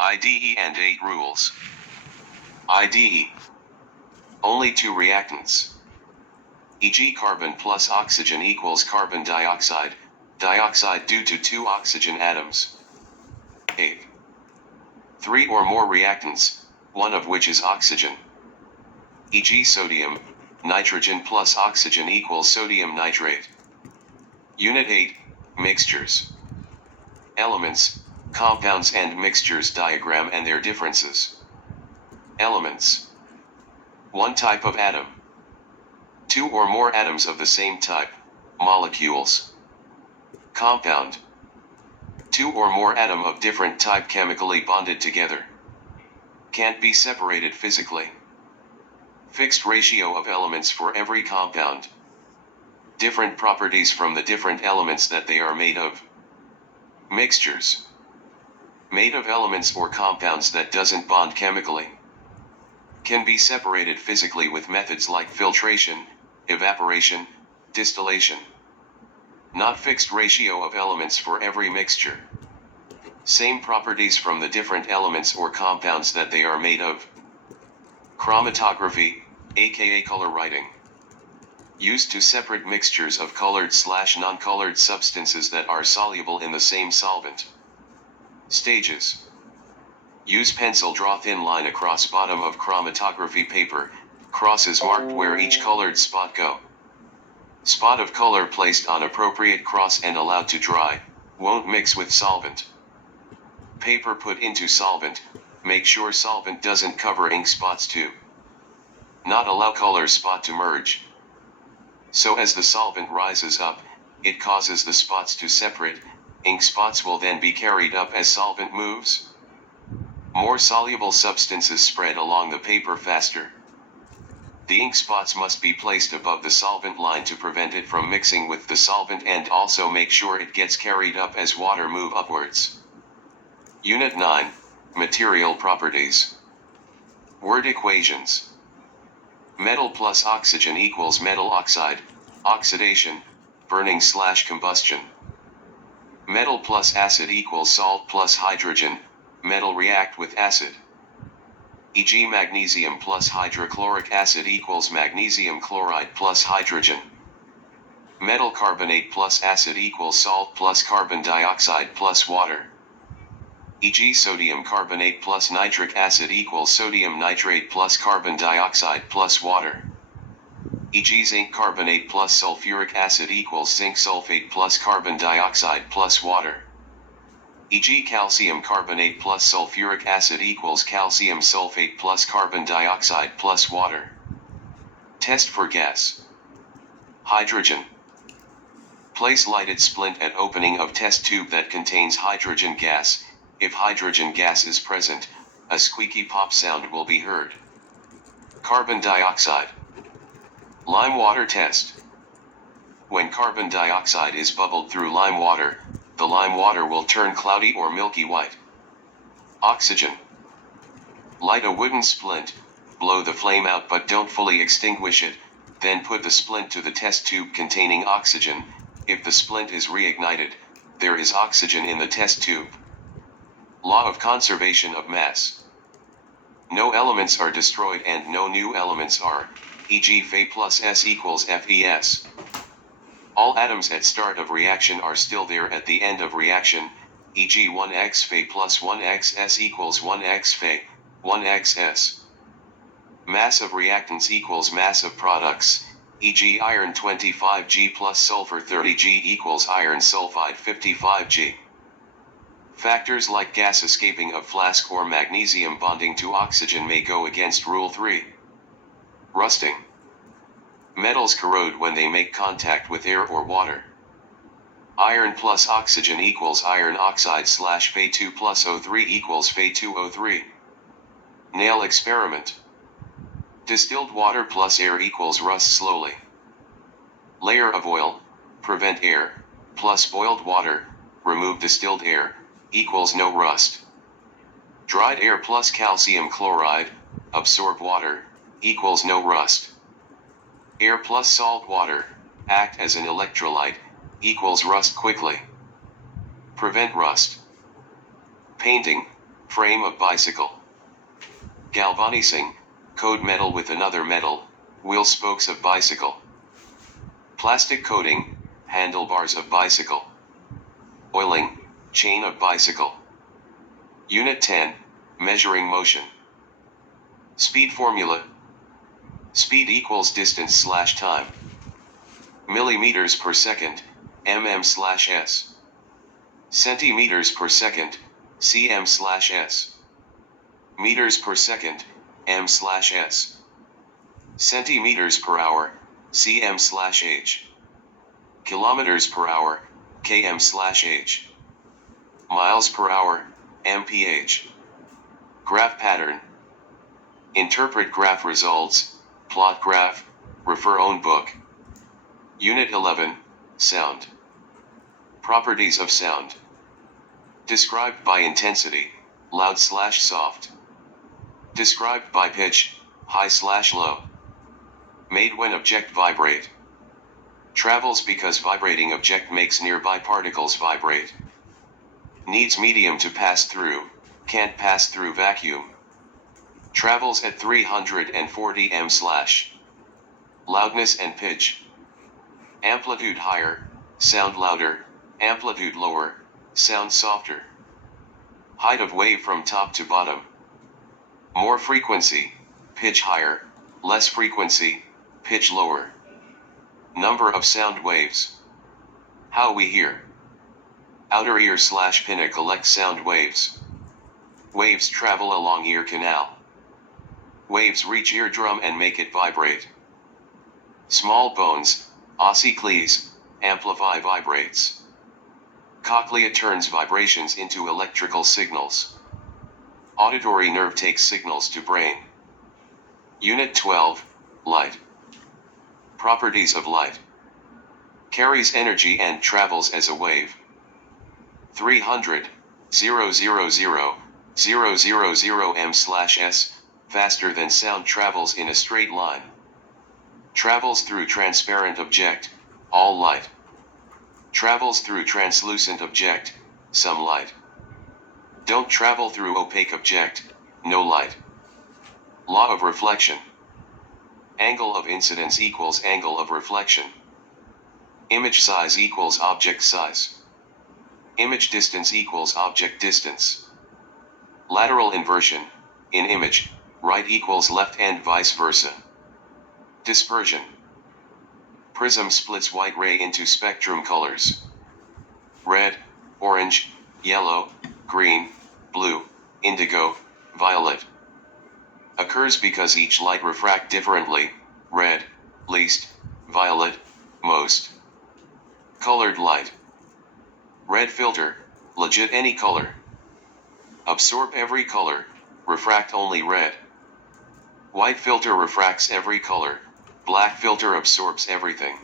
IDE and 8 rules. IDE. Only 2 reactants. E.g. carbon plus oxygen equals carbon dioxide, dioxide due to 2 oxygen atoms. 8. 3 or more reactants, one of which is oxygen. E.g. sodium, nitrogen plus oxygen equals sodium nitrate. Unit 8, Mixtures. Elements, compounds and mixtures diagram and their differences. Elements. One type of atom. 2 or more atoms of the same type, molecules. Compound. 2 or more atoms of different type chemically bonded together. Can't be separated physically. Fixed ratio of elements for every compound. Different properties from the different elements that they are made of. Mixtures. Made of elements or compounds that doesn't bond chemically. Can be separated physically with methods like filtration, evaporation, distillation. Not fixed ratio of elements for every mixture. Same properties from the different elements or compounds that they are made of. Chromatography, aka color writing. Used to separate mixtures of colored/non-colored substances that are soluble in the same solvent. Stages. Use pencil, draw thin line across bottom of chromatography paper, crosses marked where each colored spot go. Spot of color placed on appropriate cross and allowed to dry, won't mix with solvent. Paper put into solvent, make sure solvent doesn't cover ink spots too. Not allow color spot to merge. So as the solvent rises up, it causes the spots to separate, ink spots will then be carried up as solvent moves. More soluble substances spread along the paper faster. The ink spots must be placed above the solvent line to prevent it from mixing with the solvent and also make sure it gets carried up as water move upwards. Unit 9, Material Properties. Word equations. Metal plus oxygen equals metal oxide, oxidation, burning/combustion. Metal plus acid equals salt plus hydrogen, metal react with acid. E.g. magnesium plus hydrochloric acid equals magnesium chloride plus hydrogen. Metal carbonate plus acid equals salt plus carbon dioxide plus water. E.g. sodium carbonate plus nitric acid equals sodium nitrate plus carbon dioxide plus water. E.g. zinc carbonate plus sulfuric acid equals zinc sulfate plus carbon dioxide plus water. E.g. calcium carbonate plus sulfuric acid equals calcium sulfate plus carbon dioxide plus water. Test for gas. Hydrogen. Place lighted splint at opening of test tube that contains hydrogen gas. If hydrogen gas is present, a squeaky pop sound will be heard. Carbon dioxide. Lime water test. When carbon dioxide is bubbled through lime water, the lime water will turn cloudy or milky white. Oxygen. Light a wooden splint, blow the flame out but don't fully extinguish it, then put the splint to the test tube containing oxygen. If the splint is reignited, there is oxygen in the test tube. Law of conservation of mass. No elements are destroyed and no new elements are, e.g. Fe plus S equals Fes. All atoms at start of reaction are still there at the end of reaction, e.g. 1x Fe plus 1x S equals 1x Fe, 1x S. Mass of reactants equals mass of products, e.g. iron 25G plus sulfur 30G equals iron sulfide 55G. Factors like gas escaping of flask or magnesium bonding to oxygen may go against Rule 3. Rusting. Metals corrode when they make contact with air or water. Iron plus oxygen equals iron oxide / Fe2 plus O3 equals Fe2O3. Nail experiment. Distilled water plus air equals rust slowly. Layer of oil, prevent air, plus boiled water, remove distilled air, equals no rust. Dried air plus calcium chloride, absorb water, equals no rust. Air plus salt water, act as an electrolyte, equals rust quickly. Prevent rust. Painting, frame of bicycle. Galvanizing, coat metal with another metal, wheel spokes of bicycle. Plastic coating, handlebars of bicycle. Oiling, chain of bicycle. Unit 10, measuring motion. Speed formula. Speed equals distance slash time. Millimeters per second, mm/s. Centimeters per second, cm/s. Meters per second, m/s. Centimeters per hour, cm/h. Kilometers per hour, km/h. Miles per hour, mph. Graph pattern. Interpret graph results, plot graph, refer own book. Unit 11, sound. Properties of sound. Described by intensity, loud/soft. Described by pitch, high/low. Made when object vibrate. Travels because vibrating object makes nearby particles vibrate. Needs medium to pass through, can't pass through vacuum. Travels at 340 m/. Loudness and pitch. Amplitude higher, sound louder, amplitude lower, sound softer. Height of wave from top to bottom. More frequency, pitch higher, less frequency, pitch lower. Number of sound waves. How we hear. Outer ear/pinna collects sound waves. Waves travel along ear canal. Waves reach eardrum and make it vibrate. Small bones, ossicles, amplify vibrates. Cochlea turns vibrations into electrical signals. Auditory nerve takes signals to brain. Unit 12, light. Properties of light. Carries energy and travels as a wave. 300,000,000 m/s, faster than sound travels in a straight line. Travels through transparent object, all light. Travels through translucent object, some light. Don't travel through opaque object, no light. Law of reflection. Angle of incidence equals angle of reflection. Image size equals object size. Image distance equals object distance. Lateral inversion, in image, right equals left and vice versa. Dispersion. Prism splits white ray into spectrum colors. Red, orange, yellow, green, blue, indigo, violet. Occurs because each light refract differently, red, least, violet, most. Colored light. Red filter, legit any color. Absorb every color, refract only red. White filter refracts every color, black filter absorbs everything.